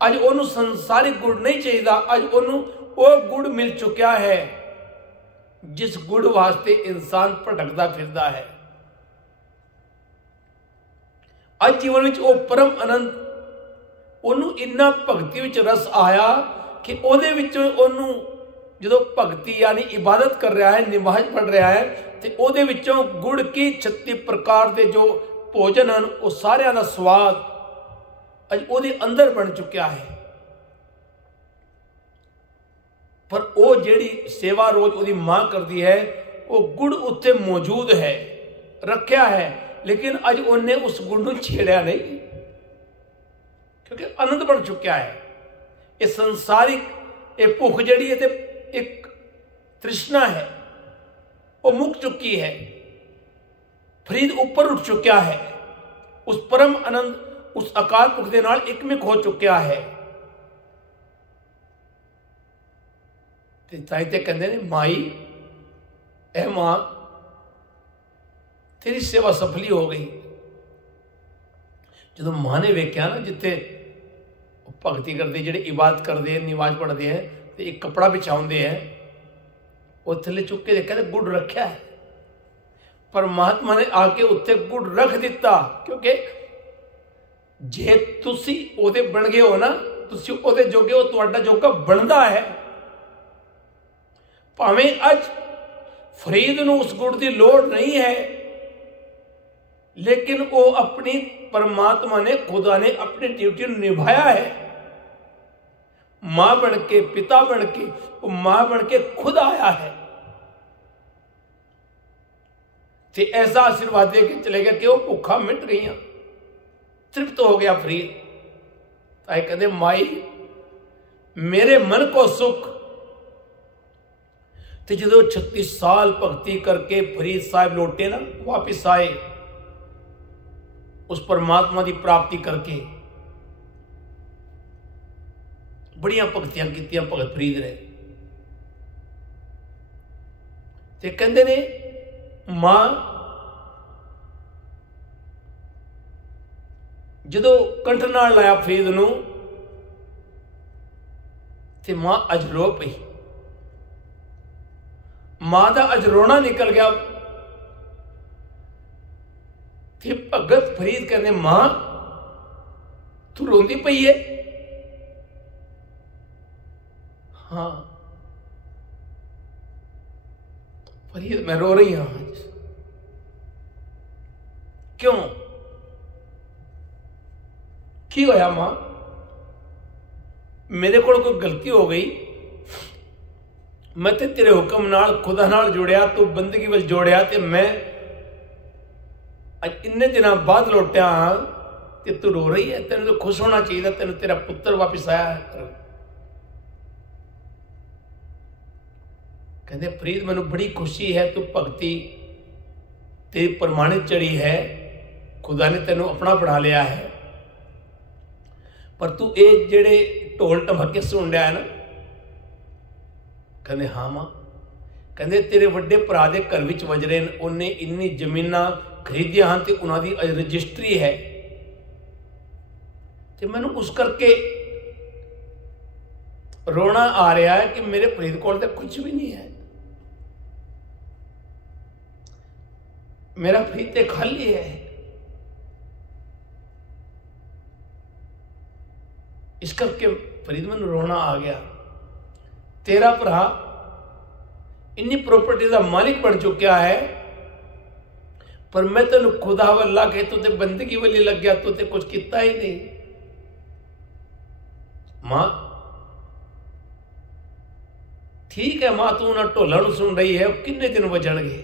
अज ओनू संसारिक गुड़ नहीं चाहिए, अज ओनू वो गुड़ मिल चुका है जिस गुड़ वास्ते इंसान भटकता फिरदा है। अज जीवन में वो परम आनंद, ओनू इन्ना भगती विच रस आया कि ओदे विचों ओनू जो भगती यानी इबादत कर रहा है, नमाज पढ़ रहा है, तो ओदे विचों गुड़ की 36 प्रकार के जो भोजन हैं वो सारिया का स्वाद अज ओदे अंदर बन चुका है। पर वो जेड़ी सेवा रोज ओदी मां करती है, वो गुड़ उत्थे मौजूद है, रखा है, लेकिन अज उन्हें उस गुड़ को छेड़िया नहीं, क्योंकि आनंद बन चुका है। ये संसारिक ये भुख जड़ी है, एक तृष्णा है, वो मुक चुकी है। फरीद ऊपर उठ चुका है, उस परम आनंद, उस अकाल पुरख के नाल एकमिक हो चुका है। ताई ते कहते ने माई ए मां तेरी सेवा सफली हो गई। जो मां ने वेख्या ना जिथे भगती करते, जेडे इबादत करते हैं, नमाज पढ़ते हैं, तो एक कपड़ा बिछाते हैं, वो थले चुक के देखा गुड़ रखा है। परमात्मा ने आके उत्ते गुड़ रख दिता, क्योंकि जे तुसी ओदे बन गए हो ना, तुसी ओदे जोगे हो, तुहाडा जोगा बनता है। भावें अज फरीद नूं उस गुड़ की लोड़ नहीं है, लेकिन वो अपनी परमात्मा ने, खुदा ने अपनी ड्यूटी निभाया है। मां बन के, पिता बन के, वो मां बन के खुद आया है, तो ऐसा आशीर्वाद दे के चले गया कि वो भूखा मिट गई, तृप्त हो गया फरीद। ताई कहते माई मेरे मन को सुख। तो जो 36 साल भक्ति करके फरीद साहब लौटे ना, वापिस आए उस परमात्मा की प्राप्ति करके, बड़िया भगतियां की भगत फरीद ने। ते कहते ने मां जो कंठ नाल लाया फरीद नूं, ते मां अज रो पई। मां का अज रोना निकल गया। कि भगत फरीद कहते मां तू रोंदी पई है? हाँ। फरीद मैं रो रही हूं आज। क्यों की होया मां? मेरे को कोई गलती हो गई? मैं ते तेरे हुक्म नाल खुदा नाल जुड़िया, तू बंदगी विच जोड़िया, ते मैं अज इन्ने दिनों बाद लौटिया हाँ ते तू रो रही है। तेन तो खुश होना चाहिए, तेन तेरा पुत्र वापिस आया है। कहते फरीद मैनू बड़ी खुशी है, तू भगती तेरी प्रमाणित चढ़ी है, खुदा ने तेनों अपना बना लिया है। पर तू ये जेड़े ढोल ढमके सुन रहा है ना? कहते हाँ मां। कहते तेरे वड्डे भरा दे घर विच वजरे ने, उन्हें इन्नी जमीनां खरीदिया हाँ ते उन्हां दी रजिस्ट्री है, ते मैनू उस करके रोना आ रहा है कि मेरे फरीद कोल ते कुछ भी नहीं है, मेरा फरीद ते खाली है। इस करके फरीद मैनू रोना आ गया। तेरा भरा इन्नी प्रॉपर्टी का मालिक बन चुका है, पर मैं तेन खुदा वल्ला के तू ते बंदगी वाली लग गया, तू ते कुछ किता ही नहीं। मां ठीक है मां, तू उन्हें ढोलों सुन रही है, किन्ने दिन वजणगे?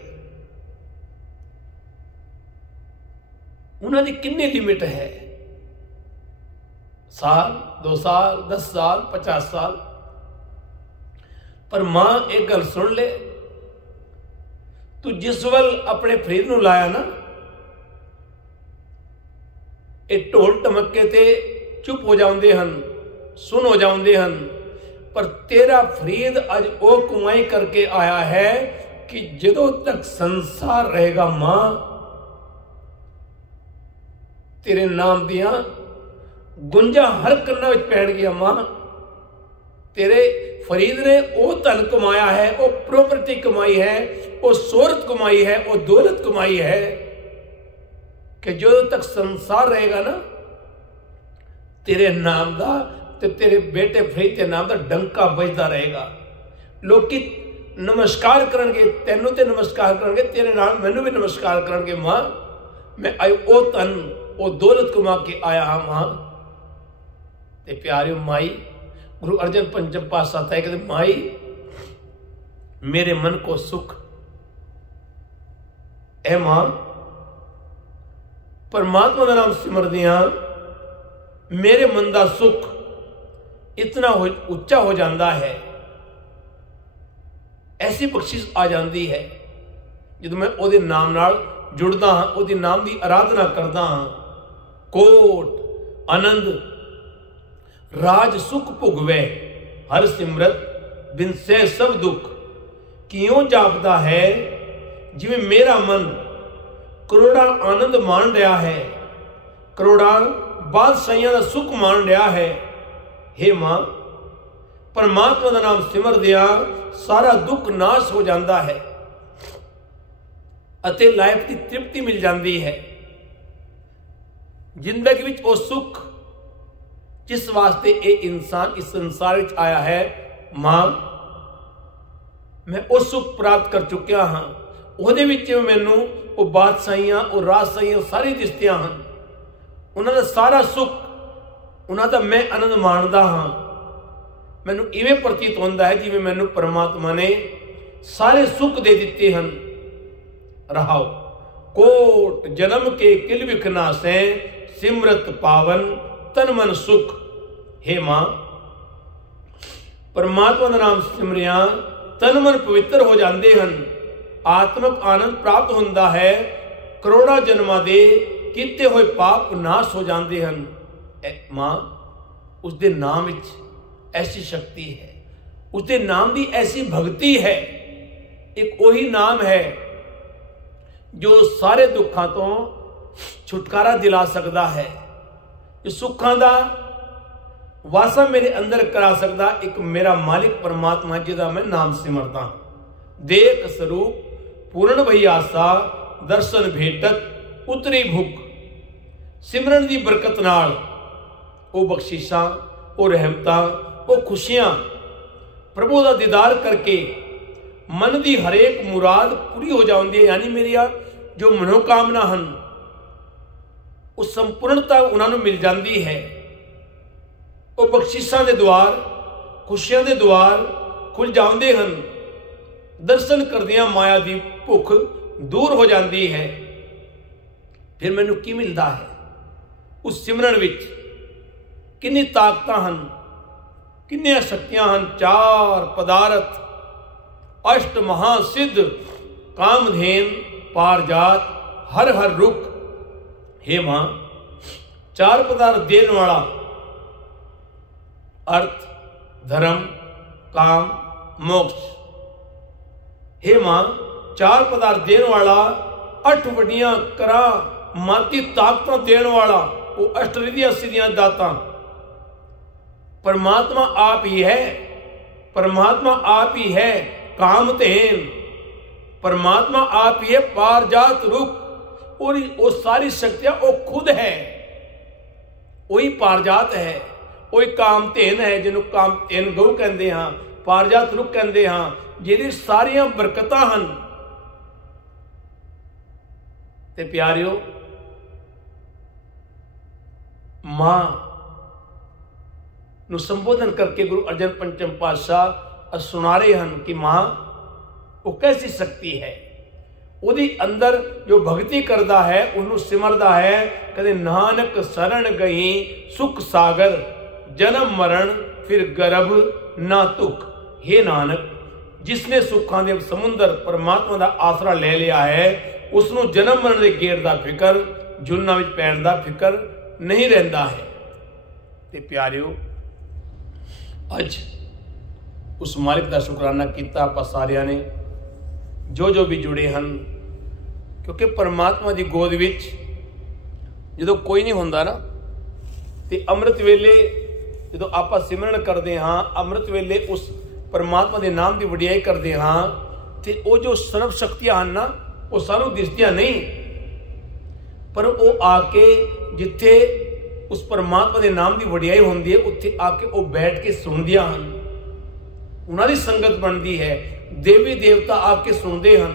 उन्होंने किन्नी लिमिट है? साल, 2 साल, 10 साल, 50 साल? पर मां एक गल सुन ले, तू जिस वल अपने फरीद नूं लाया ना, ये ढोल ढमके ते चुप हो जाते हैं, सुन हो जाते हैं, पर तेरा फरीद अज वो कमाई करके आया है कि जदों तक संसार रहेगा मां, तेरे नाम दियां गुंजा हर कन्ना विच पैण गया। मां तेरे फरीद ने वो धन कमाया है, वो प्रॉपर्टी कमाई है, वो शोहरत कमाई है, वो दौलत कमाई है कि जो तक संसार रहेगा ना, तेरे नाम का ते तेरे बेटे फरीद के नाम का डंका बजता रहेगा। लोग नमस्कार करनगे, तेनों ते नमस्कार करनगे, तेरे नाल मैनू भी नमस्कार करनगे। मां मैं आई वो धन वो दौलत कमा के आया हाँ मां। ते प्यारे माई, गुरु अर्जन पंचम पातशाह था कहते माई मेरे मन को सुख ए मां, परमात्मा का नाम सिमरदियां मेरे मन का सुख इतना उच्चा हो जाता है, ऐसी बख्शिश आ जाती है जो मैं ओदे नाम नाल जुड़दा हाँ, ओदे नाम की आराधना करदा हाँ। कोट आनंद राज सुख भुगवे हर सिमरत बिन से सब दुख, क्यों जापदा है जिवें मेरा मन करोड़ा आनंद मान रहा है, करोड़ा बादशाहियां का सुख मान रहा है। हे मां परमात्मा का नाम सिमर दिया सारा दुख नाश हो जाता है अते लाइफ की तृप्ति मिल जाती है। जिंदगी विच वो सुख जिस वास्ते ये इंसान इस संसार विच आया है, मां मैं वो सुख प्राप्त कर चुकिया हाँ। ਉਹਦੇ ਵਿੱਚ ਮੈਨੂੰ ਉਹ ਬਾਦਸ਼ਾਹੀਆਂ ਉਹ ਰਾਜਸ਼ਾਹੀਆਂ ਸਾਰੀ ਦਿਸਦੀਆਂ ਹਨ, ਉਹਨਾਂ ਦਾ ਸਾਰਾ ਸੁੱਖ ਉਹਨਾਂ ਦਾ ਮੈਂ ਆਨੰਦ ਮਾਣਦਾ ਹਾਂ। ਮੈਨੂੰ ਇਵੇਂ ਪ੍ਰਤੀਤ ਹੁੰਦਾ ਹੈ ਜਿਵੇਂ ਮੈਨੂੰ ਪਰਮਾਤਮਾ ਨੇ ਸਾਰੇ ਸੁੱਖ ਦੇ ਦਿੱਤੇ ਹਨ। ਰਹਾਓ ਕੋਟ ਜਨਮ ਕੇ ਕਿਲ ਵਿਖਨਾ ਸੇ ਸਿਮਰਤ ਪਾਵਨ ਤਨ ਮਨ ਸੁਖ। हे मां परमात्मा का नाम सिमरिया तन मन पवित्र हो जाते हैं, आत्मक आनंद प्राप्त होता है, करोड़ा जन्मां दे कीते हुए पाप नाश हो जाते हैं। मां उसके नाम विच ऐसी शक्ति है, उसके नाम की ऐसी भक्ति है। एक वही नाम है जो सारे दुखों तो छुटकारा दिला सकता है, जो सुखों का वासा मेरे अंदर करा सकता एक मेरा मालिक परमात्मा जिसका मैं नाम सिमरता। देख स्वरूप पूर्ण भई आसा दर्शन भेटत उतरी भुख। सिमरन की बरकत नाल वो बख्शिशां वो रहमतां वो खुशियां प्रभु का दीदार करके मन की हरेक मुराद पूरी हो जाती है, यानी मेरिया जो मनोकामना हैं वो संपूर्णता उन्होंने मिल जाती है। वो बख्शिशों के द्वार, खुशियों के द्वार खुल जाते हैं। दर्शन करदियां माया की भुख दूर हो जाती है। फिर मैनू की मिलता है उस सिमरन विच? कितनी ताकत हैं, कितनी शक्तियां हैं। 4 पदार्थ, अष्ट महासिद्ध, कामधेन, पारजात, हर हर रुख। हे मां, 4 पदार्थ देने वाला अर्थ, धर्म, काम, मोक्ष। हे मां, 4 पदार्थ देने वाला, 8 वड्डियां करा माती ताकत देने वाला, वो अष्टरिधियां सिद्धियां दाता परमात्मा आप ही है। परमात्मा आप ही है कामधेन, परमात्मा आप ही है पारजात रुख। और वो सारी शक्तियां वो खुद है, वही पारजात है, वही कामधेन है, जिन्हों कामधेन गऊ कहते हैं, पारजात रुख कहते हैं, जिहदी सारियां बरकतां हैं। ते प्यारियो, मां नूं संबोधन करके गुरु अर्जन पंचम पातशाह सुना रहे हैं कि मां वो कैसी शक्ति है। ਉਹਦੀ अंदर जो भगती करता है, उन्होंने सिमरता है। कहते नानक शरण गई सुख सागर, जन्म मरण फिर गर्भ ना तुख। हे नानक, जिसने सुखों के समुंदर परमात्मा का आसरा ले लिया है, उसनों जन्म मरण के गेड़ का फिकर, जुलना विच पैण का फिकर नहीं रहिंदा है। ते प्यारियो, अज उस मालिक का शुकराना किया आपां सारियां ने, जो भी जुड़े हैं। क्योंकि परमात्मा की गोद विच जो कोई नहीं होंदा ना, तो अमृत वेले जो आप सिमरन करते हाँ, अमृत वेले उस परमात्मा के नाम की वडियाई करते हाँ, तो वो जो सर्व शक्तियां हैं ना, वो सानू दिसदियां नहीं, पर वो आके जिथे उस परमात्मा के नाम की वडियाई होंदी है, उत्थे आके वो बैठ के सुनदियां हैं। उन्होंने संगत बनती है, देवी देवता आके सुनते हैं।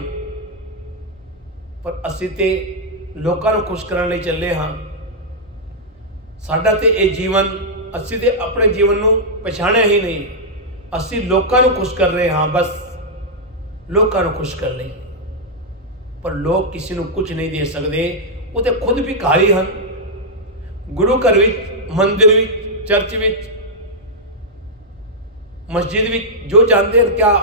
पर असी ते लोगों को खुश करने चले हाँ। साडा ते ये जीवन, असी ते अपने जीवन को पछाणिया ही नहीं, असी लोगों को खुश कर रहे हाँ, बस लोगों को खुश कर ले। पर लोग किसी को कुछ नहीं दे सकते, वो तो खुद भिखारी हैं। गुरु घर विच, मंदिर विच, चर्च विच, मस्जिद विच जो जाते हैं, क्या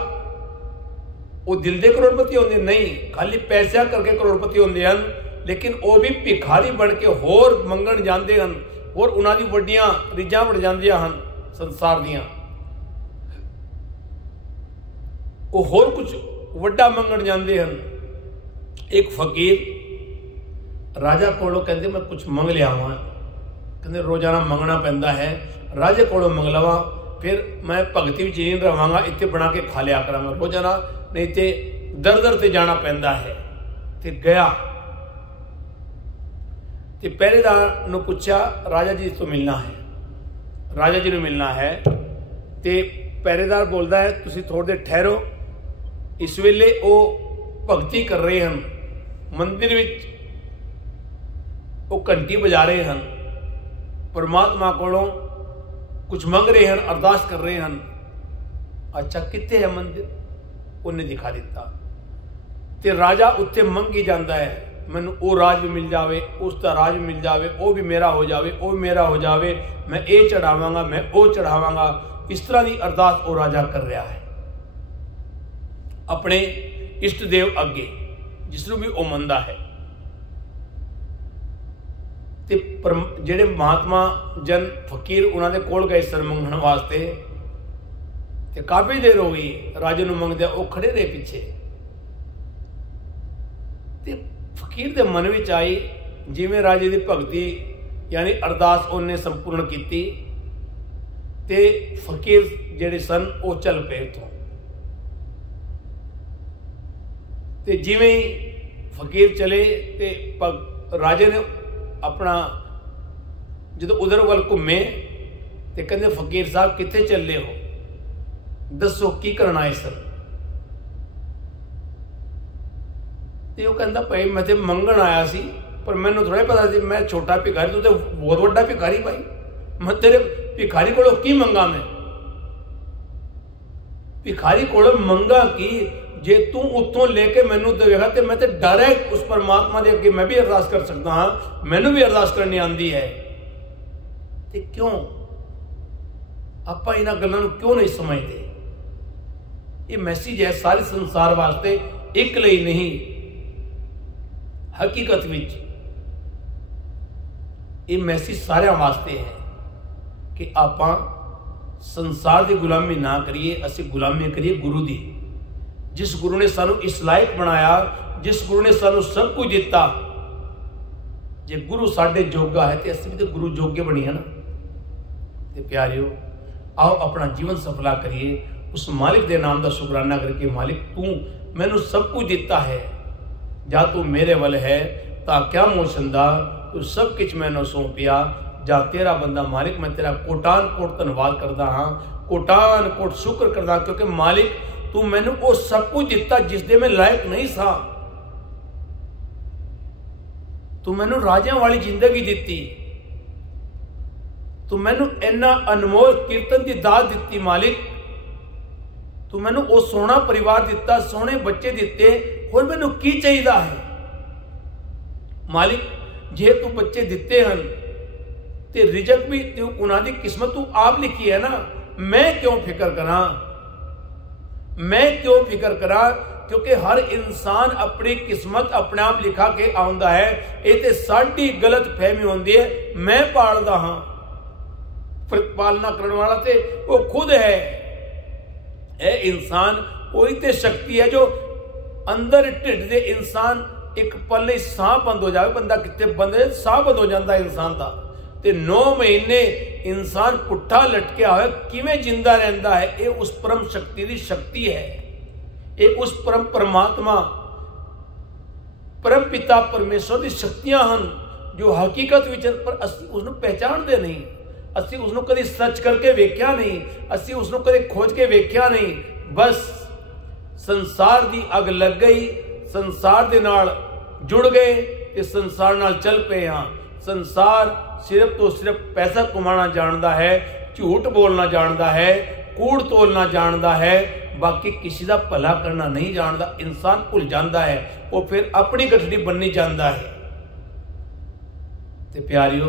वो दिल दे करोड़पति होंगे? नहीं, खाली पैसा करके करोड़पति होंगे हैं। लेकिन वो भी भिखारी बन के होर मंगण जाते हैं, और उन्होंने वड्डियां रीझां बढ़ जांदियां हैं संसार दियां। वो होर कुछ वड्डा मंगण जाते हैं। एक फकीर राजा कोलों कहते मैं कुछ मंग लिया वहाँ, कहते रोजाना मंगना पैंदा है, राजे कोलों मंग लवा, फिर मैं भगती विच नहीं रहांगा, इत्थे बना के खा लिया करांगा रोजाना, नहीं तो दर दर से जाना पैंदा है। तो गया तो पहरेदार ने पूछा, राजा जी तो मिलना है, राजा जी ने मिलना है। तो पहरेदार बोलता है तुसी थोड़ी देर ठहरो, इस वेले वो भगती कर रहे हैं, मंदिर विच वो घंटी बजा रहे हैं, परमात्मा कोलों कुछ मंग रहे हैं, अरदास कर रहे हैं। अच्छा कित्थे है मंदिर? उन्हें दिखा दिता। तो राजा उत्थे मंगी जाता है, मैनू वो राज भी मिल जाए, उसका राज भी मिल जाए, वो भी मेरा हो जाए, वो भी मेरा हो जाए, मैं ये चढ़ावांगा, मैं वो चढ़ावांगा। इस तरह की अरदास वो राजा कर रहा है अपने इष्ट देव अगे, जिसनों भी वो मनदा है। तो जेडे महात्मा जन फकीर उन्होंने कोल गए सर मंगण वास्ते, तो काफी देर हो गई राजे नूं मंगदे, वो खड़े रहे पीछे। तो फकीर के मन में आई, जिवें राजे की भगती यानी अरदास उन्हें संपूर्ण की, ते फकीर जेडे सन वो चल पे उतों। ते जिवें फकीर चले, ते राजे ने अपना जो उधर वाल घूमे, तो कहते फकीर साहब कित्थे चले हो, दसो की करना है सर? ਤੇ ਉਹ ਕਹਿੰਦਾ ਭਾਈ ਮੈਂ ਤੇ ਮੰਗਣ ਆਇਆ ਸੀ, ਪਰ ਮੈਨੂੰ ਥੋੜਾ ਪਤਾ ਸੀ ਮੈਂ ਛੋਟਾ ਭਿਖਾਰੀ, ਤੂੰ ਤੇ ਬਹੁਤ ਵੱਡਾ ਭਿਖਾਰੀ ਭਾਈ, ਮੈਂ ਤੇਰੇ ਭਿਖਾਰੀ ਕੋਲੋਂ ਕੀ ਮੰਗਾ? ਮੈਂ ਭਿਖਾਰੀ ਕੋਲੋਂ ਮੰਗਾ ਕਿ ਜੇ ਤੂੰ ਉੱਥੋਂ ਲੈ ਕੇ ਮੈਨੂੰ ਦੇਵੇਗਾ ਤੇ ਮੈਂ ਤੇ ਡਾਇਰੈਕਟ ਉਸ ਪਰਮਾਤਮਾ ਦੇ ਅੱਗੇ ਮੈਂ ਵੀ ਅਰਦਾਸ ਕਰ ਸਕਦਾ ਹਾਂ, ਮੈਨੂੰ ਵੀ ਅਰਦਾਸ ਕਰਨੀ ਆਉਂਦੀ ਹੈ। ਤੇ ਕਿਉਂ ਆਪਾਂ ਇਹਨਾਂ ਗੱਲਾਂ ਨੂੰ ਕਿਉਂ ਨਹੀਂ ਸਮਝਦੇ? ਇਹ ਮੈਸੇਜ ਹੈ ਸਾਰੇ ਸੰਸਾਰ ਵਾਸਤੇ, ਇੱਕ ਲਈ ਨਹੀਂ। ਹਕੀਕਤ ਵਿੱਚ ਇਹ ਮੈਸੇਜ ਸਾਰਿਆਂ ਵਾਸਤੇ ਹੈ ਕਿ ਆਪਾਂ ਸੰਸਾਰ ਦੀ ਗੁਲਾਮੀ ਨਾ ਕਰੀਏ, ਅਸੀਂ ਗੁਲਾਮੀ ਕਰੀਏ ਗੁਰੂ ਦੀ। ਜਿਸ ਗੁਰੂ ਨੇ ਸਾਨੂੰ ਇਸ ਲਾਇਕ ਬਣਾਇਆ, ਜਿਸ ਗੁਰੂ ਨੇ ਸਾਨੂੰ ਸਭ ਕੁਝ ਦਿੱਤਾ, ਜੇ ਗੁਰੂ ਸਾਡੇ ਜੋਗਾ ਹੈ ਤੇ ਅਸੀਂ ਵੀ ਤਾਂ ਗੁਰੂ ਜੋਗੇ ਬਣੀਏ ਨਾ। ਤੇ ਪਿਆਰਿਓ, आओ अपना जीवन सफला करिए, उस मालिक के नाम का शुकराना करके, मालिक तू मैनू सब कुछ दिता है, जा तू मेरे वल है ता क्या मोशंदा, तू सब कुछ मैनू सौंपिया, जा तेरा बंदा मालिक मैं तेरा कोटान कोट धन्यवाद करता हाँ, कोटान कोट शुक्र करता, क्योंकि मालिक तू मैनू वो सब कुछ दिता जिसदे मैं लायक नहीं सा। तू मैनू राजियां वाली जिंदगी दिती, तू मैनू इन्ना अनमोल कीर्तन की दात दिती मालिक, तू मैनू वो सोहना परिवार दिता, सोहने बच्चे दिते, होर मैनू की चाहिए है मालिक? जे तू बच्चे दिते हैं ते रिजक भी तू उन्हां दी किस्मत तू आप लिखी है ना, मैं क्यों फिक्र करा, मैं क्यों फिक्र करा? क्योंकि हर इंसान अपनी किस्मत अपने आप लिखा के आउंदा है। ये ते साडी गलत फहमी होंदी है, मैं पालदा हाँ, पालना करने वाला ते वो खुद है। इंसान कोई ते शक्ति है जो अंदर ढिड दे इंसान एक पल साह बंद हो जाए, बंदा कितने बंदे साह बंद हो जाता है इंसान का, ते 9 महीने इंसान पुट्ठा लटकिया हुआ किवें जिंदा रहता है? ये उस परम शक्ति की शक्ति है, ये उस परम परमात्मा परम पिता परमेश्वर की शक्तियां हैं जो हकीकत विच पर असीं उसनूं पहचानते नहीं, असीं उसनूं कदी सर्च करके वेख्या नहीं, असीं उसनूं कदी खोज के वेख्या नहीं। बस संसार दी अग लग गई, संसार दे नाल जुड़ गए ते संसार नाल चल पे हाँ। संसार सिर्फ तो सिर्फ पैसा कमाना जानता है, झूठ बोलना जानता है, कूड़ तोलना जानता है, बाकी किसी का भला करना नहीं जानता। इंसान भुल जाता है, वो फिर अपनी गठड़ी बननी चाहता है। ते प्यारियो,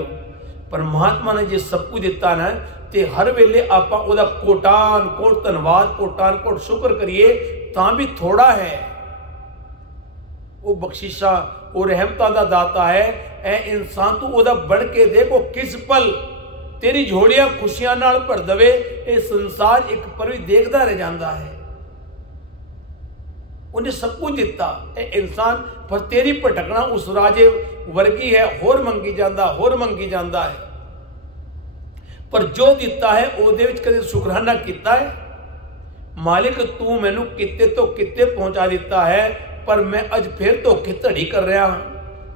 परमात्मा ने जो सब कुछ दिता ना, ते हर वेले आपां ओदा कोटान कोट धन्यवाद, कोटान कोट शुक्र करिए, तां भी थोड़ा है। वो बख्शिशा, वो रहमतां दा दाता है। ऐ इंसान तू ओदा बढ़ के देखो, किस पल तेरी झोलियां खुशियां नाल भर दवे, ये संसार एक पर भी देखता रह जाता है। उन्हें सब कुछ दिता, इंसान पर तेरी भटकना उस राजे वर्गी है, होर मंगी जाता, होर मंगी जाता है। पर जो दिता है ओदे विच कदे शुकराना किता है? मालिक तू मैनू किते तो किते पहुंचा दिता है, पर मैं अज फिर धोखे धड़ी कर रहा हाँ,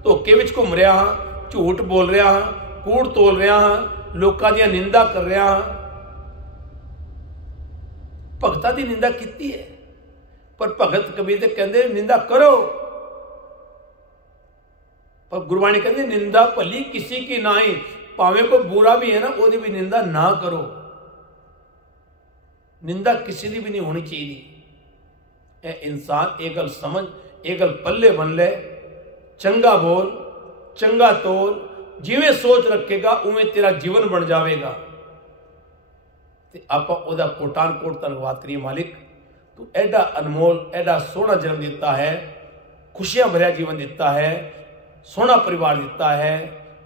धोखे विच घूम रहा हाँ, झूठ बोल रहा हाँ, कूड़ तोल रहा हाँ, लोकां दी निंदा कर रहा हाँ। भगतां दी निंदा कीती है, पर भगत कबीर दे कहंदे निंदा करो, पर गुरबाणी कहंदी निंदा भली किसी की नाई, भावें कोई बुरा भी है ना, ओदी भी निंदा ना करो। निंदा किसी की भी नहीं होनी चाहिए। इंसान एक गल समझ, एक गल पल्ले बन ले, चंगा बोल, चंगा तोल, जिवें सोच रखेगा उवें तेरा जीवन बन जाएगा। ते आपां ओदा कोटान कोट धन्नवाद करिए, मालिक तू एडा अनमोल, एडा सोहना जन्म दिता है, खुशियां भरिया जीवन दिता है, सोहना परिवार दिता है,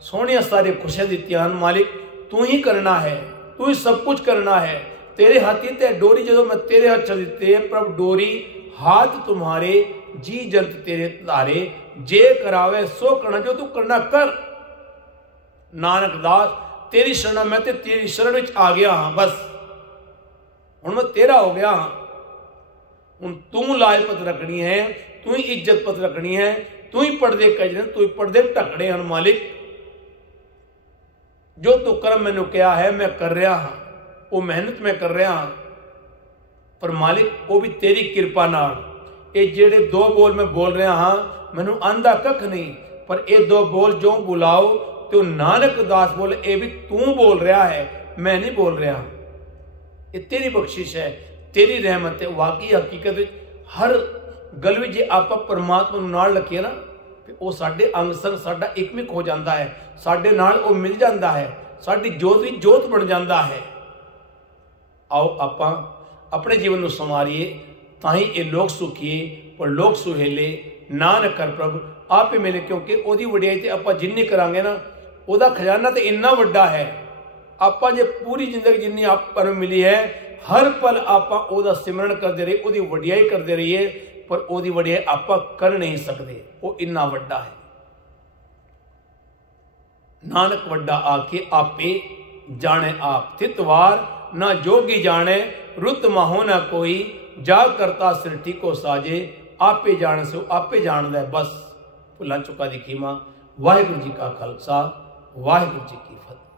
सोहनिया सारी खुशियां दित्तियां हैं। मालिक तू ही करना है, तू ही सब कुछ करना है। तेरे हाथी ते डोरी जो मैं तेरे हाथ चल दिते, प्रभ डोरी हाथ तुम्हारे, जी जंत तेरे तारे, जे करावे सो करना, जो तू करना कर। नानक दास तेरी शरण, मैं ते तेरी शरण विच आ गया हाँ, बस हुण मैं तेरा हो गया हाँ। हुण तू लाजपत रखनी है, तू ही इज्जत पत रखनी है, तू ही पर्दे कजने, तू ही पर्दे ढकने हैं। मालिक जो तू कर्म मैनू कहा है मैं कर रहा हाँ, वो मेहनत मैं कर रहा हाँ, पर मालिक वो भी तेरी कृपा नाल, ये जेड़े दो बोल मैं बोल रहा हाँ मैनू आंदा कख नहीं, पर ये दो बोल जो बुलाओ तो नानक दास बोले ये भी तू बोल रहा है, मैं नहीं बोल रहा। ये तेरी बख्शिश है, तेरी रहमत है। वाकई हकीकत हर गल में जे आप परमात्मा नाल रखिए ना वो साडे अंग संग साडा एकमिक हो जाता है, साडे नाल वो मिल जाता है, साडी जोत भी जोत बन जाता है। आओ आपां अपने जीवन को संवारिए, ताही ये लोग सुखिए पर लोग सुहेले। नानक कर प्रभ आप ही मिले, क्योंकि ओदी वडियाई ते आपां जिन्नी करांगे ना ओदा खजाना तो इन्ना वड्डा है। आपां जे पूरी जिंदगी जिन्नी आपां नूं मिली है हर पल आपां ओदा सिमरन करते रहिए, ओदी वडियाई करते रहिए, पर ओदी वडियाई आपां कर नहीं सकते, वो इन्ना वड्डा है। नानक वड्डा आके आपे जाने आप, तितवार ना जोगी जाने, रुत माहो ना कोई, जा करता सृष्टि को साजे, आपे जान से आपे जान दे बस। भुला चुका दी खीमा। वाहिगुरू जी का खालसा, वाहिगुरू जी की फतेह।